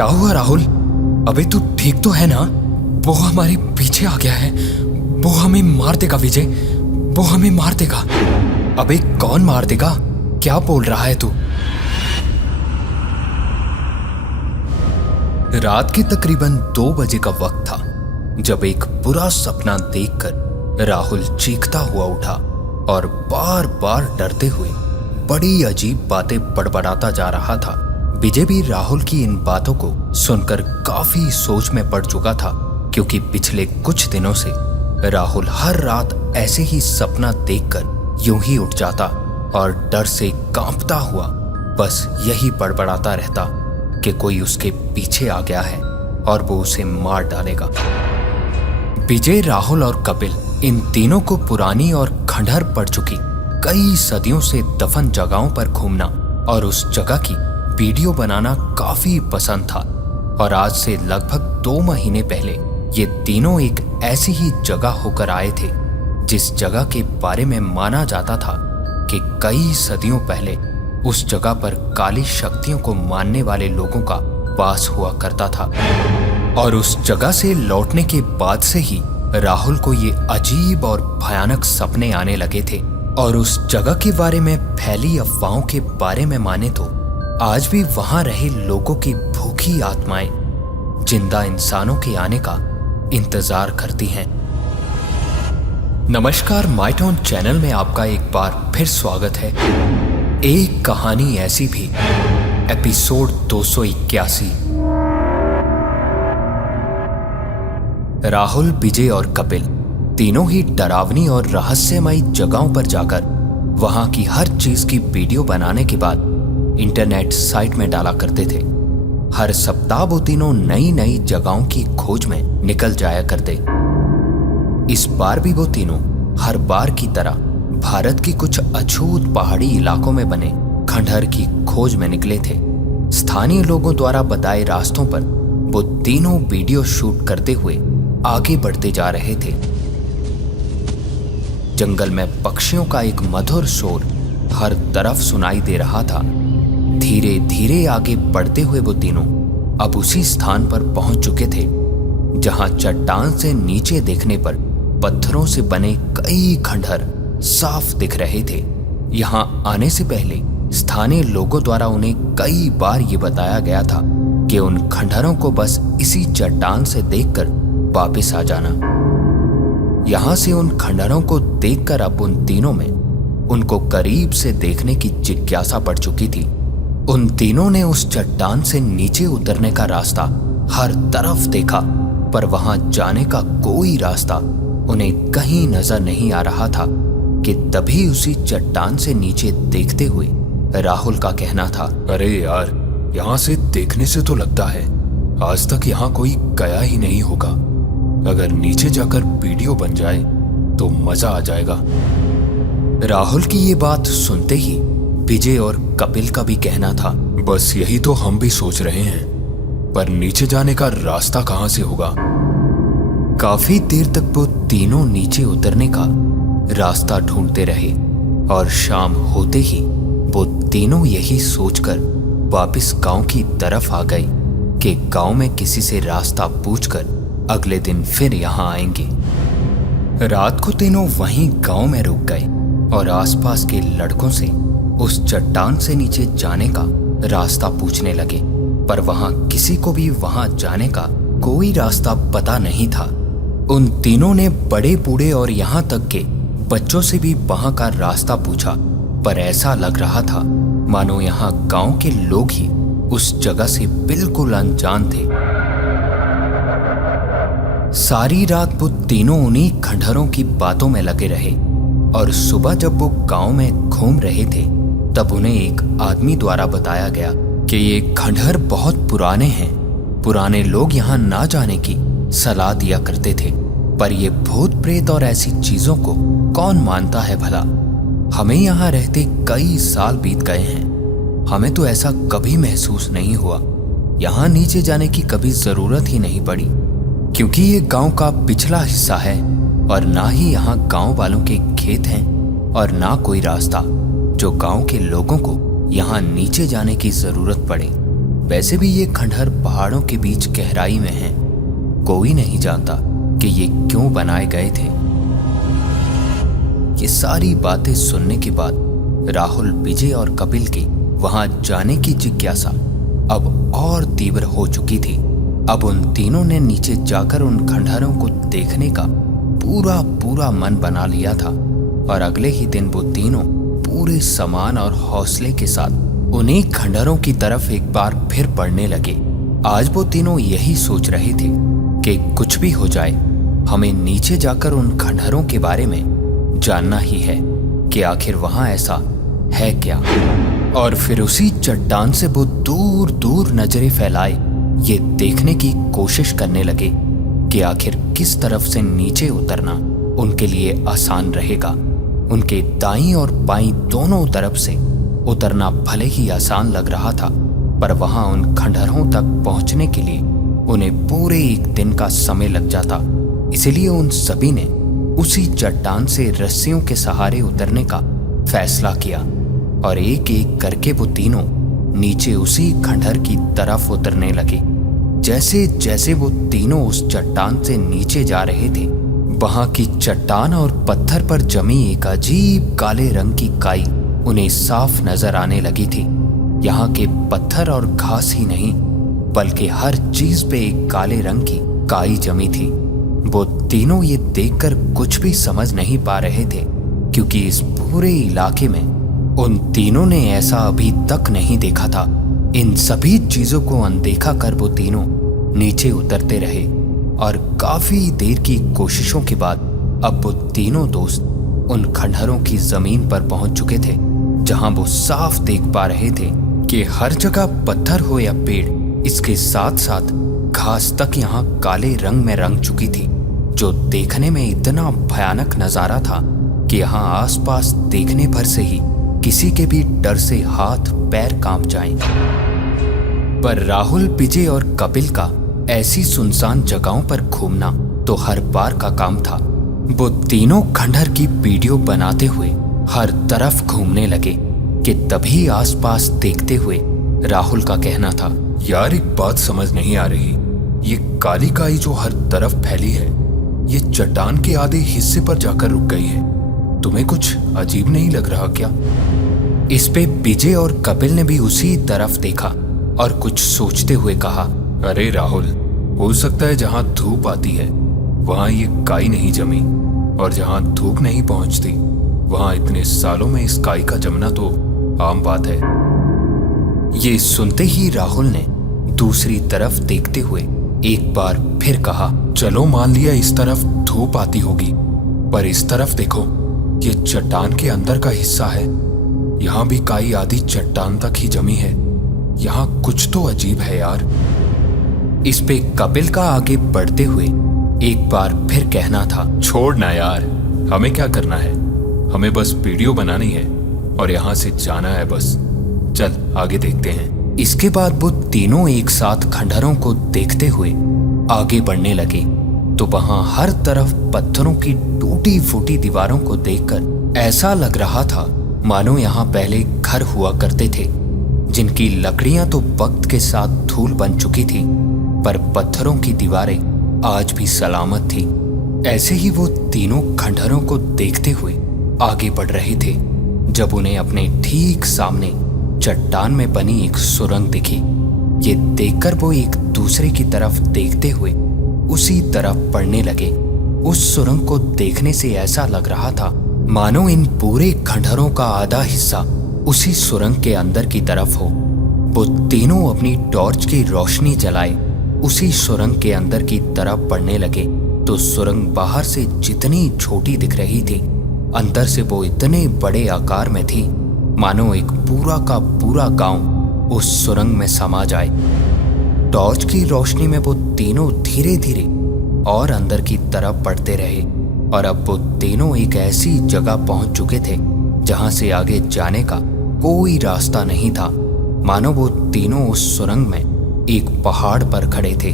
क्या हुआ राहुल? अबे तू ठीक तो है ना? वो हमारे पीछे आ गया है। वो हमें मार देगा विजय, वो हमें मार देगा। अबे कौन मार देगा? क्या बोल रहा है तू? रात के तकरीबन 2 बजे का वक्त था जब एक बुरा सपना देखकर राहुल चीखता हुआ उठा और बार बार डरते हुए बड़ी अजीब बातें बड़बड़ाता जा रहा था। विजय भी राहुल की इन बातों को सुनकर काफी सोच में पड़ चुका था, क्योंकि पिछले कुछ दिनों से राहुल हर रात ऐसे ही सपना देखकर यूं ही उठ जाता और डर से कांपता हुआ बस यही बड़बड़ाता रहता कि कोई उसके पीछे आ गया है और वो उसे मार डालेगा। विजय, राहुल और कपिल इन तीनों को पुरानी और खंडहर पड़ चुकी कई सदियों से दफन जगहों पर घूमना और उस जगह की वीडियो बनाना काफी पसंद था। और आज से लगभग 2 महीने पहले ये तीनों एक ऐसी ही जगह होकर आए थे जिस जगह के बारे में माना जाता था कि कई सदियों पहले उस जगह पर काली शक्तियों को मानने वाले लोगों का वास हुआ करता था। और उस जगह से लौटने के बाद से ही राहुल को ये अजीब और भयानक सपने आने लगे थे। और उस जगह के बारे में फैली अफवाहों के बारे में माने तो आज भी वहां रहे लोगों की भूखी आत्माएं जिंदा इंसानों के आने का इंतजार करती हैं। नमस्कार, माय टर्न चैनल में आपका एक बार फिर स्वागत है। एक कहानी ऐसी भी, एपिसोड 281। राहुल, विजय और कपिल तीनों ही डरावनी और रहस्यमयी जगहों पर जाकर वहां की हर चीज की वीडियो बनाने के बाद इंटरनेट साइट में डाला करते थे। हर सप्ताह वो तीनों नई नई जगहों की खोज में निकल जाया करते। इस बार भी वो तीनों हर बार की तरह भारत की कुछ अछूत पहाड़ी इलाकों में बने खंडहर की खोज में निकले थे। स्थानीय लोगों द्वारा बताए रास्तों पर वो तीनों वीडियो शूट करते हुए आगे बढ़ते जा रहे थे। जंगल में पक्षियों का एक मधुर शोर हर तरफ सुनाई दे रहा था। धीरे धीरे आगे बढ़ते हुए वो तीनों अब उसी स्थान पर पहुंच चुके थे जहां चट्टान से नीचे देखने पर पत्थरों से बने कई खंडहर साफ दिख रहे थे। यहां आने से पहले स्थानीय लोगों द्वारा उन्हें कई बार ये बताया गया था कि उन खंडहरों को बस इसी चट्टान से देखकर वापस आ जाना। यहां से उन खंडहरों को देखकर अब उन तीनों में उनको करीब से देखने की जिज्ञासा बढ़ चुकी थी। उन तीनों ने उस चट्टान से नीचे उतरने का रास्ता हर तरफ देखा, पर वहां जाने का कोई रास्ता उन्हें कहीं नजर नहीं आ रहा था कि तभी उसी चट्टान से नीचे देखते हुए राहुल का कहना था, अरे यार, यहाँ से देखने से तो लगता है आज तक यहाँ कोई गया ही नहीं होगा। अगर नीचे जाकर वीडियो बन जाए तो मजा आ जाएगा। राहुल की ये बात सुनते ही विजय और कपिल का भी कहना था, बस यही तो हम भी सोच रहे हैं, पर नीचे जाने का रास्ता कहाँ से होगा। काफी देर तक वो तीनों नीचे उतरने का रास्ता ढूंढते रहे और शाम होते ही वो तीनों यही सोचकर वापस गांव की तरफ आ गए कि गांव में किसी से रास्ता पूछकर अगले दिन फिर यहां आएंगे। रात को तीनों वहीं गांव में रुक गए और आसपास के लड़कों से उस चट्टान से नीचे जाने का रास्ता पूछने लगे, पर वहां किसी को भी वहां जाने का कोई रास्ता पता नहीं था। उन तीनों ने बड़े बूढ़े और यहाँ तक के बच्चों से भी वहां का रास्ता पूछा, पर ऐसा लग रहा था मानो यहाँ गांव के लोग ही उस जगह से बिल्कुल अनजान थे। सारी रात वो तीनों उन्हीं खंडहरों की बातों में लगे रहे और सुबह जब वो गांव में घूम रहे थे तब उन्हें एक आदमी द्वारा बताया गया कि ये खंडहर बहुत पुराने हैं। पुराने लोग यहाँ ना जाने की सलाह दिया करते थे, पर ये भूत प्रेत और ऐसी चीजों को कौन मानता है भला। हमें यहाँ रहते कई साल बीत गए हैं, हमें तो ऐसा कभी महसूस नहीं हुआ। यहाँ नीचे जाने की कभी जरूरत ही नहीं पड़ी, क्योंकि ये गांव का पिछला हिस्सा है और ना ही यहाँ गांव वालों के खेत हैं और ना कोई रास्ता जो गांव के लोगों को यहाँ नीचे जाने की जरूरत पड़े। वैसे भी ये खंडहर पहाड़ों के बीच गहराई में हैं। कोई नहीं जानता कि ये क्यों बनाए गए थे। ये सारी बातें सुनने के बाद राहुल, विजय और कपिल की वहां जाने की जिज्ञासा अब और तीव्र हो चुकी थी। अब उन तीनों ने नीचे जाकर उन खंडहरों को देखने का पूरा पूरा मन बना लिया था और अगले ही दिन वो तीनों पूरे सामान और हौसले के साथ उन्हीं खंडहरों की तरफ एक बार फिर बढ़ने लगे। आज वो तीनों यही सोच रहे थे कि कुछ भी हो जाए, हमें नीचे जाकर उन खंडहरों के बारे में जानना ही है कि आखिर वहां ऐसा है क्या। और फिर उसी चट्टान से वो दूर दूर नजरें फैलाए ये देखने की कोशिश करने लगे कि आखिर किस तरफ से नीचे उतरना उनके लिए आसान रहेगा। उनके दाईं और बाईं दोनों तरफ से उतरना भले ही आसान लग रहा था, पर वहां उन खंडहरों तक पहुंचने के लिए उन्हें पूरे एक दिन का समय लग जाता। इसलिए उन सभी ने उसी चट्टान से रस्सियों के सहारे उतरने का फैसला किया और एक एक करके वो तीनों नीचे उसी खंडहर की तरफ उतरने लगे। जैसे जैसे वो तीनों उस चट्टान से नीचे जा रहे थे, वहां की चट्टान और पत्थर पर जमी एक अजीब काले रंग की काई उन्हें साफ नजर आने लगी थी। यहाँ के पत्थर और घास ही नहीं, बल्कि हर चीज पे एक काले रंग की काई जमी थी। वो तीनों ये देखकर कुछ भी समझ नहीं पा रहे थे, क्योंकि इस पूरे इलाके में उन तीनों ने ऐसा अभी तक नहीं देखा था। इन सभी चीजों को अनदेखा कर वो तीनों नीचे उतरते रहे और काफी देर की कोशिशों के बाद अब वो तीनों दोस्त उन खंडहरों की जमीन पर पहुंच चुके थे, जहां वो साफ देख पा रहे थे कि हर जगह पत्थर हो या पेड़, इसके साथ साथ घास तक यहाँ काले रंग में रंग चुकी थी, जो देखने में इतना भयानक नजारा था कि यहाँ आसपास देखने भर से ही किसी के भी डर से हाथ पैर कांप जाएं। पर राहुल, विजय और कपिल का ऐसी सुनसान जगहों पर घूमना तो हर बार का काम था। वो तीनों खंडहर की वीडियो बनाते हुए हर तरफ घूमने लगे कि तभी आसपास देखते हुए राहुल का कहना था, यार एक बात समझ नहीं आ रही, ये काली काई जो हर तरफ फैली है, ये चट्टान के आधे हिस्से पर जाकर रुक गई है। तुम्हें कुछ अजीब नहीं लग रहा क्या? इस पे विजय और कपिल ने भी उसी तरफ देखा और कुछ सोचते हुए कहा, अरे राहुल, हो सकता है जहां धूप आती है वहां ये काई नहीं जमी, और जहां धूप नहीं पहुंचती वहां इतने सालों में इस काई का जमना तो आम बात है। ये सुनते ही राहुल ने दूसरी तरफ देखते हुए एक बार फिर कहा, चलो मान लिया इस तरफ धूप आती होगी, पर इस तरफ देखो, ये चट्टान के अंदर का हिस्सा है। यहाँ भी काई आधी चट्टान तक ही जमी है। यहाँ कुछ तो अजीब है यार। इस पे कपिल का आगे बढ़ते हुए एक बार फिर कहना था, छोड़ ना यार, हमें क्या करना है, हमें बस वीडियो बनानी है और यहाँ से जाना है बस। चल आगे देखते हैं। इसके बाद वो तीनों एक साथ खंडहरों को देखते हुए आगे बढ़ने लगे तो वहां हर तरफ पत्थरों की टूटी फूटी दीवारों को देखकर ऐसा लग रहा था मानो यहाँ पहले घर हुआ करते थे, जिनकी लकड़ियां तो वक्त के साथ धूल बन चुकी थी, पर पत्थरों की दीवारें आज भी सलामत थी। ऐसे ही वो तीनों खंडहरों को देखते हुए आगे बढ़ रहे थे जब उन्हें अपने ठीक सामने चट्टान में बनी एक सुरंग दिखी। ये देखकर वो एक दूसरे की तरफ देखते हुए उसी तरफ बढ़ने लगे। उस सुरंग को देखने से ऐसा लग रहा था मानो इन पूरे खंडहरों का आधा हिस्सा उसी सुरंग के अंदर की तरफ हो। वो तीनों अपनी टॉर्च की रोशनी जलाए उसी सुरंग के अंदर की तरफ बढ़ने लगे तो सुरंग बाहर से जितनी छोटी दिख रही थी, अंदर से वो इतने बड़े आकार में थी मानो एक पूरा का पूरा गांव उस सुरंग में समा जाए। टॉर्च की रोशनी में वो तीनों धीरे धीरे और अंदर की तरफ बढ़ते रहे और अब वो तीनों एक ऐसी जगह पहुंच चुके थे जहां से आगे जाने का कोई रास्ता नहीं था। मानो वो तीनों उस सुरंग में एक पहाड़ पर खड़े थे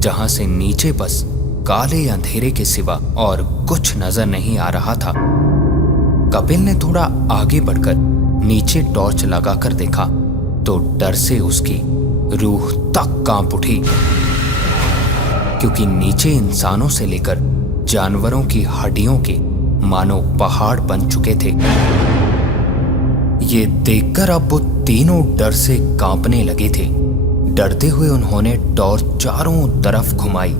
जहां से नीचे बस काले अंधेरे के सिवा और कुछ नजर नहीं आ रहा था। कपिल ने थोड़ा आगे बढ़कर नीचे टॉर्च लगाकर देखा तो डर से उसकी रूह तक कांप उठी, क्योंकि नीचे इंसानों से लेकर जानवरों की हड्डियों के मानो पहाड़ बन चुके थे। ये देखकर अब वो तीनों डर से कांपने लगे थे। डरते हुए उन्होंने टॉर्च चारों तरफ घुमाई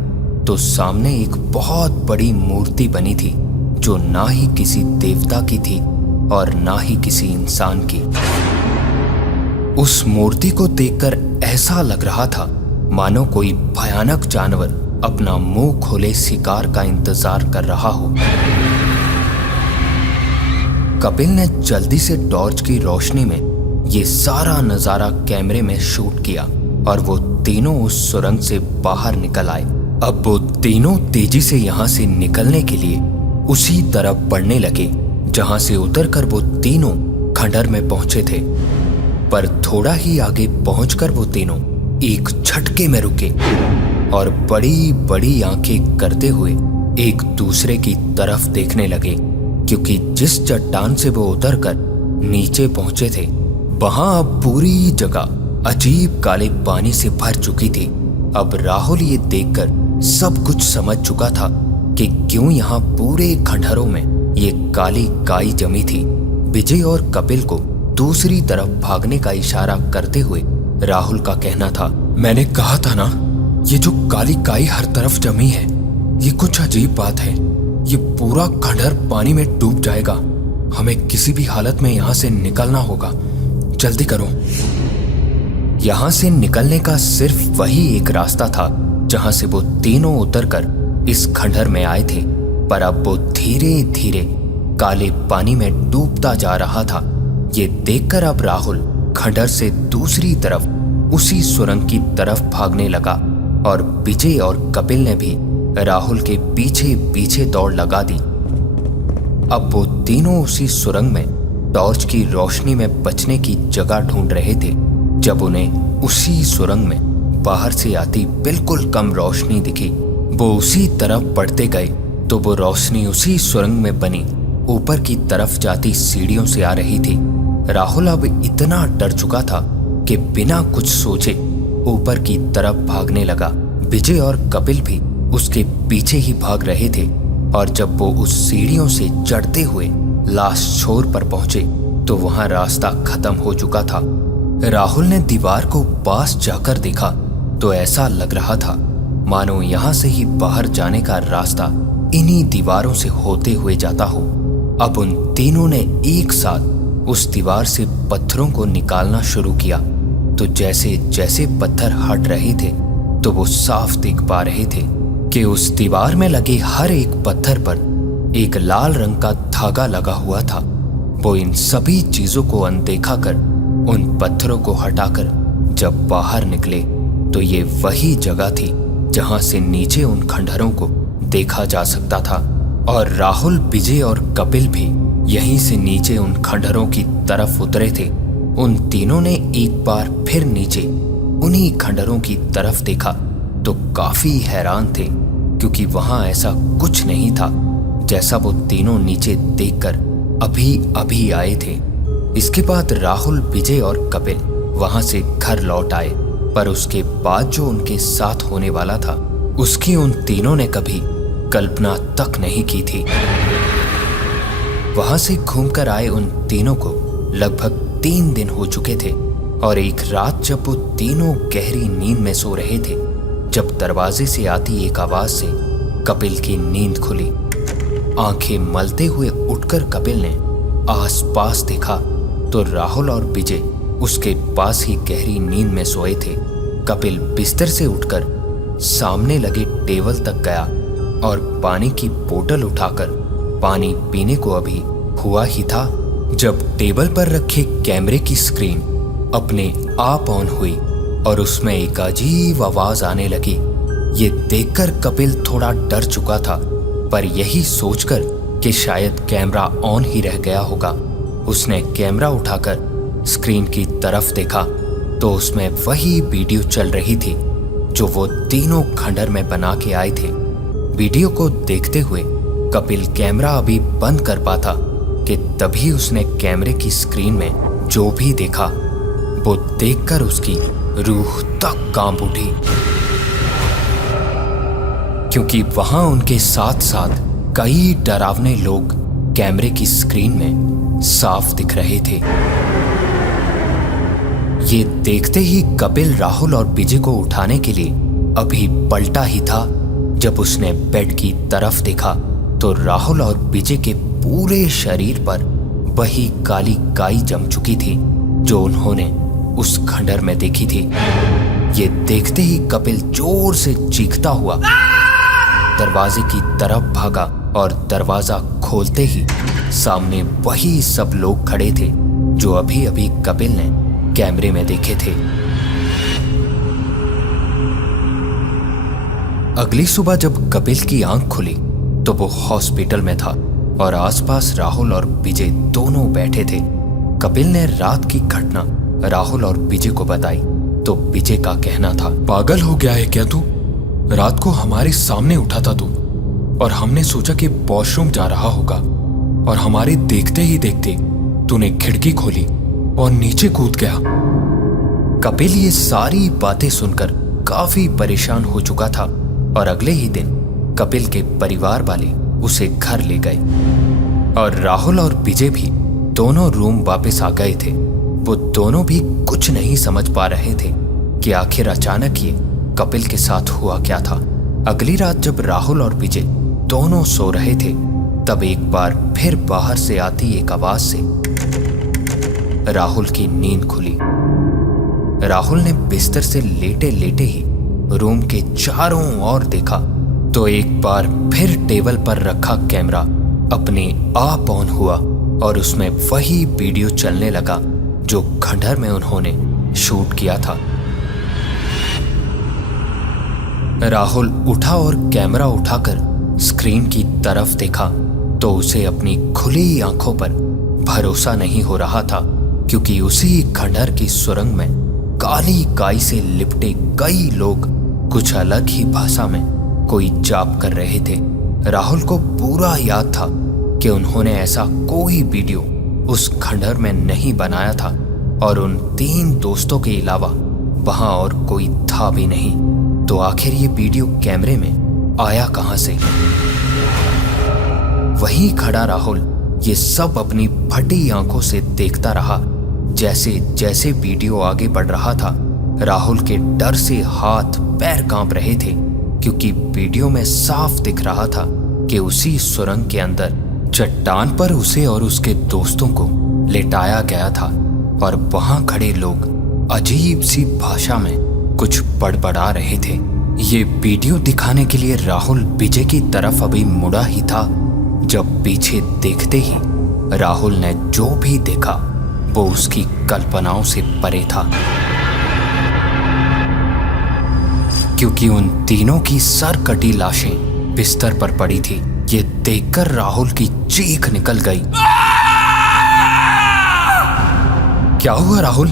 तो सामने एक बहुत बड़ी मूर्ति बनी थी, जो ना ही किसी देवता की थी और ना ही किसी इंसान की। उस मूर्ति को देखकर ऐसा लग रहा था मानो कोई भयानक जानवर अपना मुंह खोले शिकार का इंतजार कर रहा हो। कपिल ने जल्दी से टॉर्च की रोशनी में ये सारा नजारा कैमरे में शूट किया और वो तीनों उस सुरंग से बाहर निकल आए। अब वो तीनों तेजी से यहाँ से निकलने के लिए उसी तरफ बढ़ने लगे जहां से उतरकर वो तीनों खंडहर में पहुंचे थे। पर थोड़ा ही आगे पहुंचकर वो तीनों एक झटके में रुके और बड़ी बड़ी आंखें करते हुए एक दूसरे की तरफ देखने लगे, क्योंकि जिस चट्टान से वो उतरकर नीचे पहुंचे थे वहां अब पूरी जगह अजीब काले पानी से भर चुकी थी। अब राहुल ये देखकर सब कुछ समझ चुका था कि क्यों यहाँ पूरे खंडहरों में ये काली काई जमी थी। विजय और कपिल को दूसरी तरफ भागने का इशारा करते हुए राहुल का कहना था, मैंने कहा था ना, ये जो काली काई हर तरफ जमी है, ये कुछ अजीब बात है। ये पूरा खंडहर पानी में डूब जाएगा। हमें किसी भी हालत में यहाँ से निकलना होगा। जल्दी करो। यहाँ से निकलने का सिर्फ वही एक रास्ता था जहां से वो तीनों उतरकर इस खंडहर में आए थे। पर अब वो धीरे धीरे काले पानी में डूबता जा रहा था। ये देखकर अब राहुल खंडहर से दूसरी तरफ उसी सुरंग की तरफ भागने लगा और विजय और कपिल ने भी राहुल के पीछे पीछे दौड़ लगा दी। अब वो तीनों उसी सुरंग में टॉर्च की रोशनी में बचने की जगह ढूंढ रहे थे, जब उन्हें उसी सुरंग में बाहर से आती बिल्कुल कम रोशनी दिखी। वो उसी तरफ बढ़ते गए तो वो रोशनी उसी सुरंग में बनी ऊपर की तरफ जाती सीढ़ियों से आ रही थी। राहुल अब इतना डर चुका था कि बिना कुछ सोचे ऊपर की तरफ भागने लगा। विजय और कपिल भी उसके पीछे ही भाग रहे थे और जब वो उस सीढ़ियों से चढ़ते हुए लास्ट छोर पर पहुंचे तो वहां रास्ता खत्म हो चुका था। राहुल ने दीवार को पास जाकर देखा तो ऐसा लग रहा था मानो यहां से ही बाहर जाने का रास्ता इन्हीं दीवारों से होते हुए जाता हो। अब उन तीनों ने एक साथ उस दीवार से पत्थरों को निकालना शुरू किया तो जैसे जैसे पत्थर हट रहे थे तो वो साफ देख पा रहे थे कि उस दीवार में लगे हर एक पत्थर पर एक लाल रंग का धागा लगा हुआ था। वो इन सभी चीजों को अनदेखा कर उन पत्थरों को हटाकर जब बाहर निकले तो ये वही जगह थी जहां से नीचे उन खंडहरों को देखा जा सकता था। और राहुल, विजय और कपिल भी यहीं से नीचे उन खंडहरों की तरफ उतरे थे। उन तीनों ने एक बार फिर नीचे उन्हीं खंडहरों की तरफ देखा तो काफी हैरान थे, क्योंकि वहां ऐसा कुछ नहीं था जैसा वो तीनों नीचे देखकर अभी अभी आए थे। इसके बाद राहुल, विजय और कपिल वहां से घर लौट आए, पर उसके बाद जो उनके साथ होने वाला था उसकी उन तीनों ने कभी कल्पना तक नहीं की थी। वहां से घूमकर आए उन तीनों को लगभग 3 दिन हो चुके थे और एक रात जब वो तीनों गहरी नींद में सो रहे थे, जब दरवाजे से आती एक आवाज से कपिल की नींद खुली। आंखें मलते हुए उठकर कपिल ने आसपास देखा तो राहुल और विजय उसके पास ही गहरी नींद में सोए थे। कपिल बिस्तर से उठकर सामने लगे टेबल तक गया और पानी की बोतल उठाकर पानी पीने को अभी हुआ ही था जब टेबल पर रखे कैमरे की स्क्रीन अपने आप ऑन हुई और उसमें एक अजीब आवाज आने लगी। ये देखकर कपिल थोड़ा डर चुका था, पर यही सोचकर कि शायद कैमरा ऑन ही रह गया होगा, उसने कैमरा उठाकर स्क्रीन की तरफ देखा तो उसमें वही वीडियो चल रही थी जो वो तीनों खंडहर में बना के आए थे। वीडियो को देखते हुए कपिल कैमरा अभी बंद कर पाता कि तभी उसने कैमरे की स्क्रीन में जो भी देखा वो देखकर उसकी रूह तक कांप उठी, क्योंकि वहां उनके साथ साथ कई डरावने लोग कैमरे की स्क्रीन में साफ दिख रहे थे। ये देखते ही कपिल राहुल और विजय को उठाने के लिए अभी पलटा ही था, जब उसने बेड की तरफ देखा तो राहुल और विजय के पूरे शरीर पर वही काली काई जम चुकी थी जो उन्होंने उस खंडर में देखी थी। ये देखते ही कपिल जोर से चीखता हुआ दरवाजे की तरफ भागा और दरवाजा खोलते ही सामने वही सब लोग खड़े थे जो अभी अभी कपिल ने कैमरे में देखे थे। अगली सुबह जब कपिल की आंख खुली तो वो हॉस्पिटल में था और आसपास राहुल और विजय दोनों बैठे थे। कपिल ने रात की घटना राहुल और विजय को बताई तो विजय का कहना था, पागल हो गया है क्या तू? रात को हमारे सामने उठा था तू और हमने सोचा कि वॉशरूम जा रहा होगा और हमारे देखते ही देखते तूने खिड़की खोली और नीचे कूद गया। कपिल ये सारी बातें सुनकर काफी परेशान हो चुका था और अगले ही दिन कपिल के परिवार वाले उसे घर ले गए और राहुल और विजय भी दोनों रूम वापस आ गए थे। वो दोनों भी कुछ नहीं समझ पा रहे थे कि आखिर अचानक ये कपिल के साथ हुआ क्या था। अगली रात जब राहुल और विजय दोनों सो रहे थे तब एक बार फिर बाहर से आती एक आवाज से राहुल की नींद खुली। राहुल ने बिस्तर से लेटे लेटे ही रूम के चारों ओर देखा तो एक बार फिर टेबल पर रखा कैमरा अपने आप ऑन हुआ और उसमें वही वीडियो चलने लगा जो खंडर में उन्होंने शूट किया था। राहुल उठा और कैमरा उठाकर स्क्रीन की तरफ देखा तो उसे अपनी खुली आंखों पर भरोसा नहीं हो रहा था, क्योंकि उसी खंडर की सुरंग में काली काई से लिपटे कई लोग कुछ अलग ही भाषा में कोई जाप कर रहे थे। राहुल को पूरा याद था कि उन्होंने ऐसा कोई वीडियो उस खंडर में नहीं बनाया था और उन 3 दोस्तों के अलावा वहां और कोई था भी नहीं। तो आखिर ये वीडियो कैमरे में आया कहां से? वहीं खड़ा राहुल ये सब अपनी फटी आंखों से देखता रहा। जैसे जैसे वीडियो आगे बढ़ रहा था राहुल के डर से हाथ पैर कांप रहे थे, क्योंकि वीडियो में साफ दिख रहा था कि उसी सुरंग के अंदर चट्टान पर उसे और उसके दोस्तों को लेटाया गया था और वहां खड़े लोग अजीब सी भाषा में कुछ बड़बड़ा रहे थे। ये वीडियो दिखाने के लिए राहुल विजय की तरफ अभी मुड़ा ही था जब पीछे देखते ही राहुल ने जो भी देखा वो उसकी कल्पनाओं से परे था, क्योंकि उन तीनों की सर कटी लाशें बिस्तर पर पड़ी थी। ये देखकर राहुल की चीख निकल गई। क्या हुआ राहुल?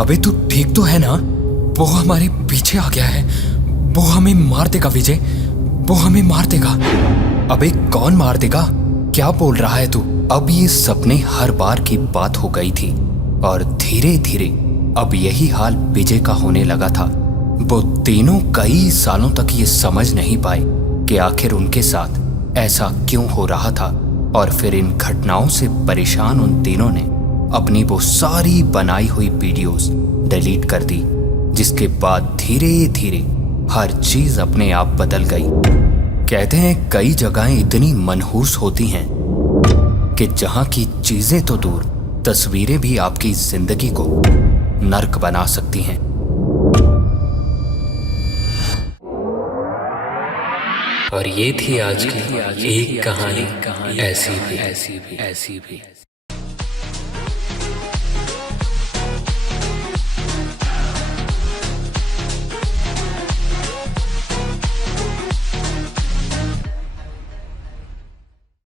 अबे तू ठीक तो है ना? वो हमारे पीछे आ गया है, वो हमें मार देगा विजय, वो हमें मार देगा। अबे कौन मार देगा? क्या बोल रहा है तू? अब ये सपने हर बार की बात हो गई थी और धीरे धीरे अब यही हाल विजय का होने लगा था। वो तीनों कई सालों तक ये समझ नहीं पाए कि आखिर उनके साथ ऐसा क्यों हो रहा था और फिर इन घटनाओं से परेशान उन तीनों ने अपनी वो सारी बनाई हुई वीडियोस डिलीट कर दी, जिसके बाद धीरे धीरे हर चीज अपने आप बदल गई। कहते हैं कई जगहें इतनी मनहूस होती हैं कि जहां की चीजें तो दूर, तस्वीरें भी आपकी जिंदगी को नर्क बना सकती हैं। और ये थी आज की एक कहानी ऐसी भी।